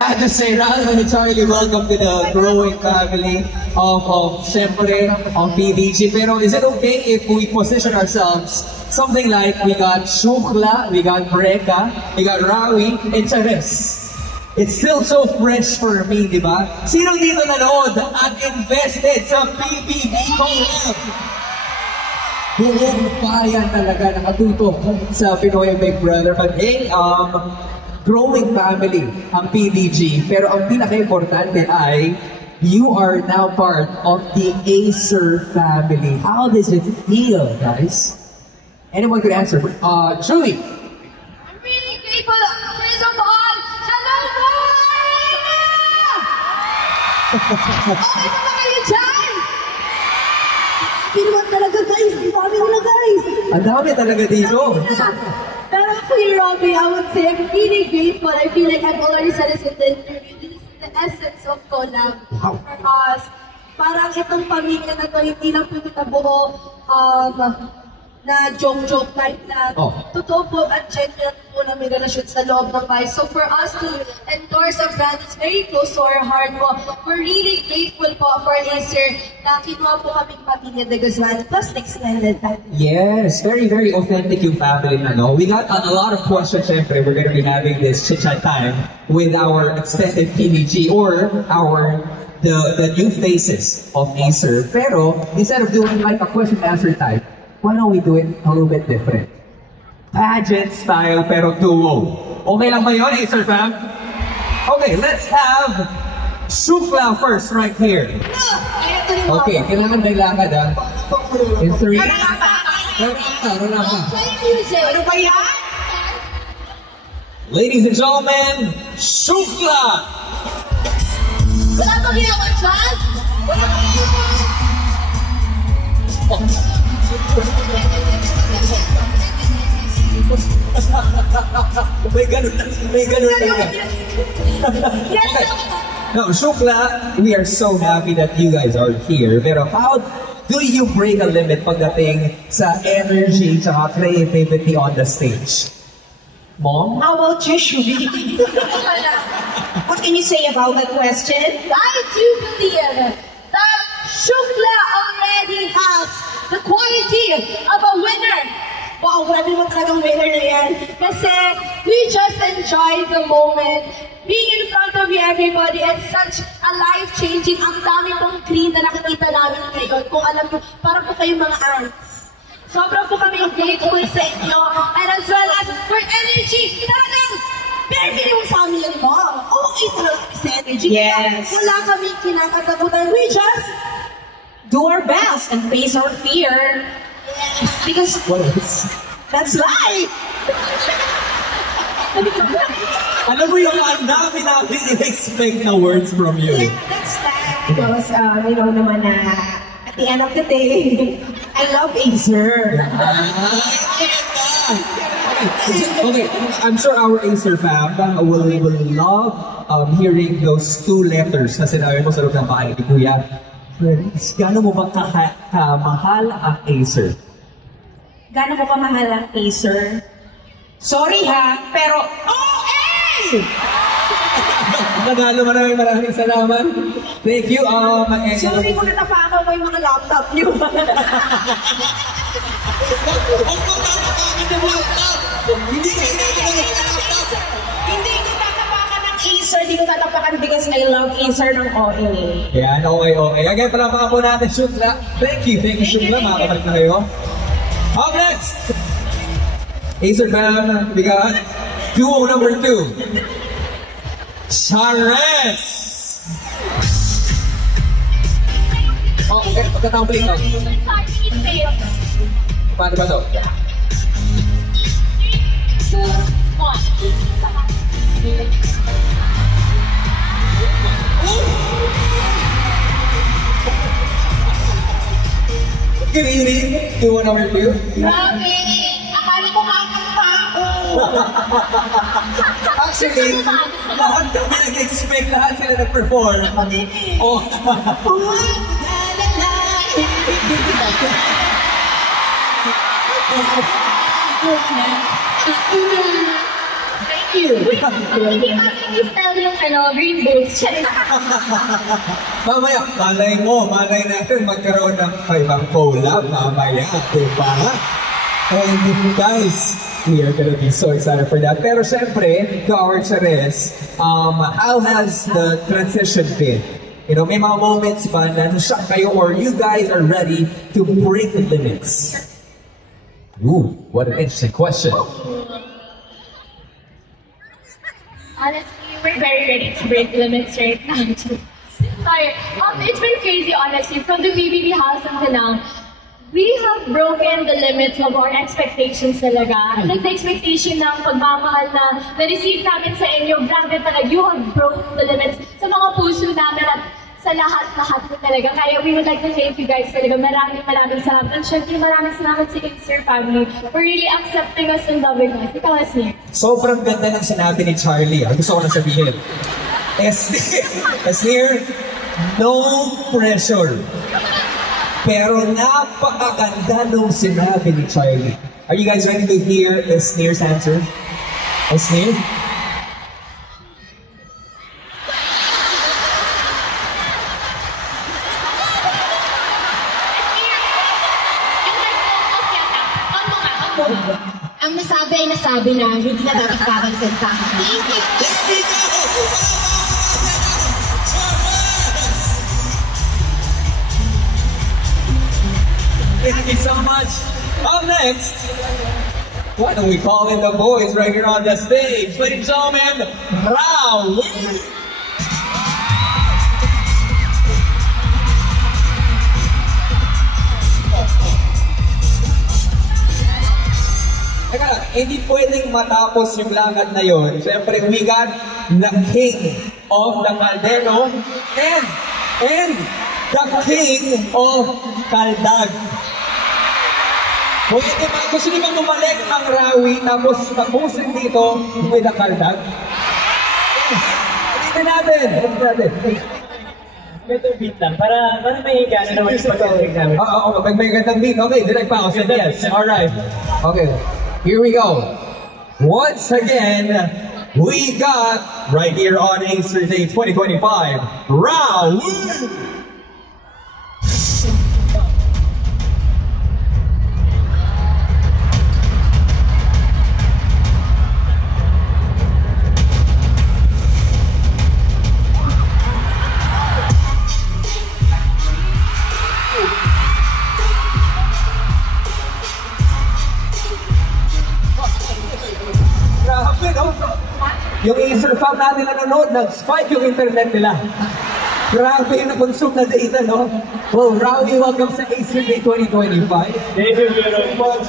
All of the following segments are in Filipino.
I have to say, Ral and Charlie, welcome to the growing family of syempre, of PDG. Pero is it okay if we position ourselves something like we got Shukla, we got Breka, we got Rawi, and Charis? It's still so fresh for me, di ba? Sino dito nanood at invested sa PBB Collab? Buong bayan talaga nakatutok sa Pinoy Big Brother. But hey, growing family ang PDG. Pero ang pinaka-importante ay you are now part of the Acer family. How does it feel, guys? Anyone could answer. Julie. I'm really grateful. First of all, hello, Marina! Okay pa ba kayo dyan? Pinuwan talaga, guys. Ang dami nila, guys. Ang dami talaga dito. Pero Kuya Robbie, I would say I'm really grateful. I feel like I've already said this in the interview. This is the essence of collab for us. Parang itong pamilya na to, hindi lang po ito buo na joke-joke type na totoo po at genuine po na may relasyon sa loob ng bahay. So for us to endorse a brand that's very close to our heart po, we're really grateful po for Acer na kinuha po kaming pamilya de Guzman plus extended family. Yes, very, very authentic yung family na, no? We got a lot of questions, syempre. We're gonna be having this chit-chat time with our extended PDG or the new faces of Acer. Pero instead of doing like a question-answer type, why don't we do it a little bit different? Pageant style pero duo. Okay lang ba yun, Acer fam? Okay, let's have Shukla first right here. Okay, kailangan may lakad ha. In 3. Rana pa. Ano ba yan? Ladies and gentlemen, Shukla! Wala bang yaman dyan? May ganun lang. Yes, No, Shukla, we are so happy that you guys are here. Pero how do you break a limit pagdating sa energy at creativity on the stage? Mom? How about you, Shubi? What can you say about that question? I do believe that Shukla already has the quality of a winner. Wow, grabe mo talagang winner na yan. Kasi we just enjoyed the moment. Being in front of everybody, it's such a life-changing. Ang dami pong green na nakikita namin ngayon. Kung alam nyo, parang po kayong mga ants. Sobrang po kami grateful sa inyo. And as well as for energy, talagang very minimum sa amin yan, Mom. Okay talaga sa energy. Yes. Wala kami kinakatakutan. We just Do our best and face our fear. Because that's life! Alam mo yung ang dami namin in-expect na words from you. Yeah, that's life. Because, you know naman na at the end of the day, I love Acer. Okay, I'm sure our Acer fam will love hearing those 2 letters na sinabi mo sa loob ng bahay ni Kuya. Friends, gano'n mo ba kamahal ang Acer? Gano'n ko kamahal ang Acer? Sorry ha, pero OA! Nagalo, maraming salamat. Thank you. Sorry kung natapakan ko yung mga laptop niyo. Hindi ko tatapakan ng Acer, hindi ko tatapakan because I love Acer ng OA. Yan, okay. Again, palamakan po natin, Shukla. Thank you, Shukla. Makakabalik na kayo. Up next! Acer fam, we got duo number 2. Charis! Oh, okay. Pagkatumbling ko. Paano ba to? Kinilig, duo number 2. grabe! Akala ko kakanta ako! Actually, lahat kami nag-expect, lahat sila nag-perform. Oh. Thank you. Hindi namin i-style yung green boots. Mamaya, malay natin magkaroon ng ibang collab mamaya, diba? And guys, we are gonna be so excited for that. Pero syempre, to our Chares, how has the transition been? You know, may mga moments ba na na-shock kayo or you guys are ready to break the limits? Ooh, what an interesting question. Honestly, we're very ready to break limits right now. Sorry. It's been crazy, honestly. From the BBB house until now, we have broken the limits of our expectations talaga. Like the expectation ng pagmamahal na na-receive namin sa inyo, grabe talaga. You have broke the limits sa mga puso namin at sa lahat po talaga. Kaya we would like to thank you guys talaga. Maraming salamat. And syempre maraming salamat sa Acer family for really accepting us and loving us. Ikaw, Esnir. Sobrang ganda ng sinabi ni Charlie. Gusto ko na sabihin. Esnir, no pressure. Pero napakaganda nung sinabi ni Charlie. Are you guys ready to hear Esnir's answer? Esnir? Ang nasabi ay nasabi na, hindi na dapat kakagtagta. Thank you so much. Up next, why don't we call in the boys right here on the stage? Ladies and gentlemen, Raul! Teka, hindi pwedeng matapos yung lakad na yun. Siyempre, we got the king of the Caldero and the king of Caldag. Pwede ba? Gusto niyo bang bumalik ang Rawi tapos tapusin dito with the Caldag? Yes. Ulitin natin. Ito beat lang, para may gana naman yung pag-break namin. Oo, may gandang beat. Okay, direct pa ako. Yes, alright. Okay, here we go. Once again, we got, right here on Acer Day 2025, Rawi! Yung Acer fam natin na nanonood, nag-spike yung internet nila. Grabe yung na-consume na data, no? Well, Rawi, welcome sa Acer Day 2025. Thank you very much.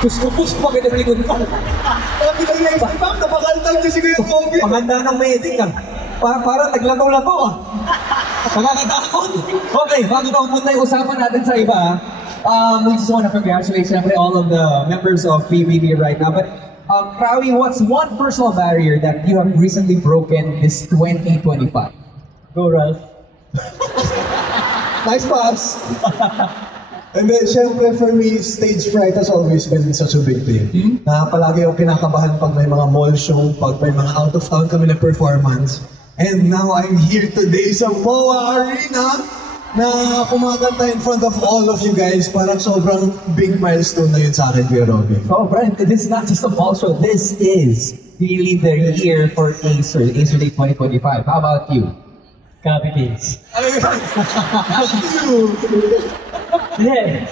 Push po kita likod ko. Sabi ko yung Acer fam, napakaltag niya si Kuya Kobe. Panganda ng medic ah. Para naglagaw-lagaw ah. Nakakatakot. Okay, bago na pumunta yung usapan natin sa iba, we just want to congratulate siyempre all of the members of PBB right now. But Rawi, what's one personal barrier that you have recently broken this 2025? Go, Ralph. Nice pops! And then, syempre for me, stage fright has always been such a big thing. Na palagi ako kinakabahan pag may mga mall show, pag may mga out of town kami na performance. And now I'm here today sa MOA Arena na kumakanta in front of all of you guys. Parang sobrang big milestone na yun sa akin, Kuya Robby. Oh, Brian, this is not just a ball show. This is really the year for Acer Day 2025. How about you? Copy paste. Ayun!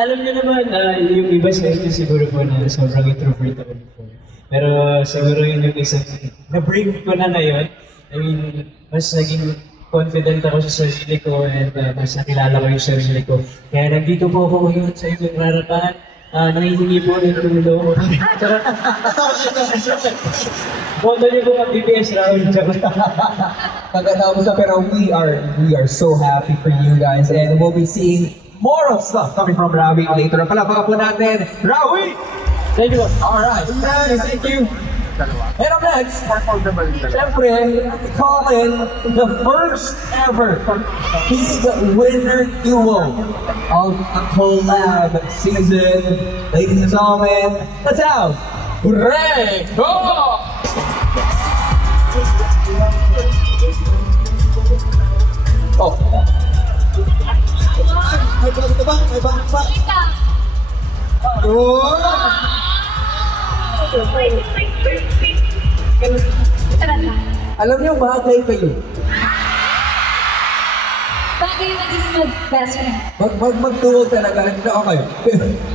Alam niyo naman, yung iba sa inyo siguro po na sobrang introvert ako before. Pero siguro yun yung isang na-break ko na ngayon. I mean, mas naging confident ako sa sarili ko and mas nakilala ko yung sarili ko. Kaya nandito po ako ngayon sa inyong harapan. Nangihingi po ng tulong. Boto niyo po ang BPS Raul. Pagkatapos na, pero we are so happy for you guys, and we'll be seeing more of stuff coming from Rawi later. Palakpakan po natin, Rawi! Thank you. Alright, thank you. And up next, syempre, call in the first ever big winner duo of a collab season. Ladies and gentlemen, let's have Reco! Oh. May bang ba? Alam niyo, bagay kayo. Bagay maging mag-best friend. Magtuwag talaga. Okay.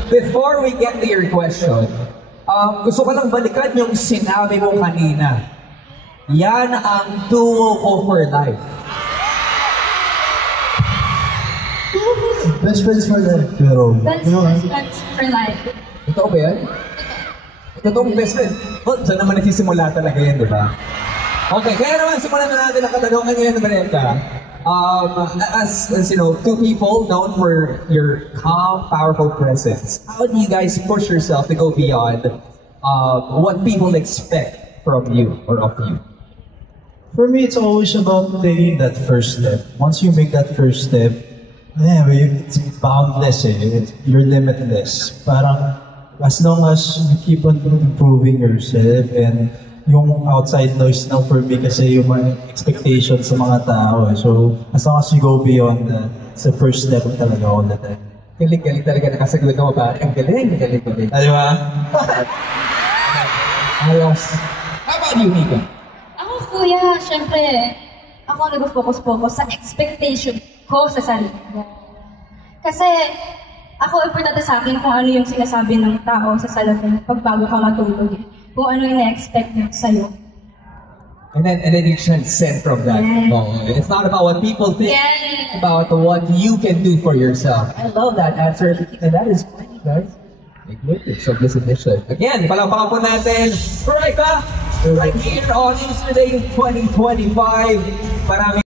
Before we get to your question, gusto ko lang balikan yung sinabi mo kanina. Yan ang duo ko for life. Best friends for life. Pero, Best friends for life. Totoo ba yan? Totoong best friend. Oh, saan naman nagsisimula talaga yan, di ba? Okay, kaya naman simulan na natin ang katanungan ngayon, Marietta. As you know, two people known for your calm, powerful presence. How do you guys push yourself to go beyond what people expect from you or of you? For me, it's always about taking that first step. Once you make that first step, it's boundless eh. You're limitless. Parang, as long as you keep on improving yourself and yung outside noise na for me kasi yung mga expectations sa mga tao. So, as long as you go beyond that, it's the first step talaga all the time. Galing talaga nakasagot mo ba? Ang galing. Di ba? Ayos. How about you, Mika? Ako, kuya, syempre, ako nag-focus sa expectation ko sa sarili ko. Kasi, ako importante sa akin kung ano yung sinasabi ng tao sa salamin pag bago ka matulog. Kung ano yung na-expect nyo sa'yo. And then you transcend from that. Yeah. Oh, it's not about what people think, Yeah. it's about what you can do for yourself. I love that answer. And that is funny, guys. Big winners of this edition. Again, palakpakan po natin, Reca, right here on Easter Day 2025. Maraming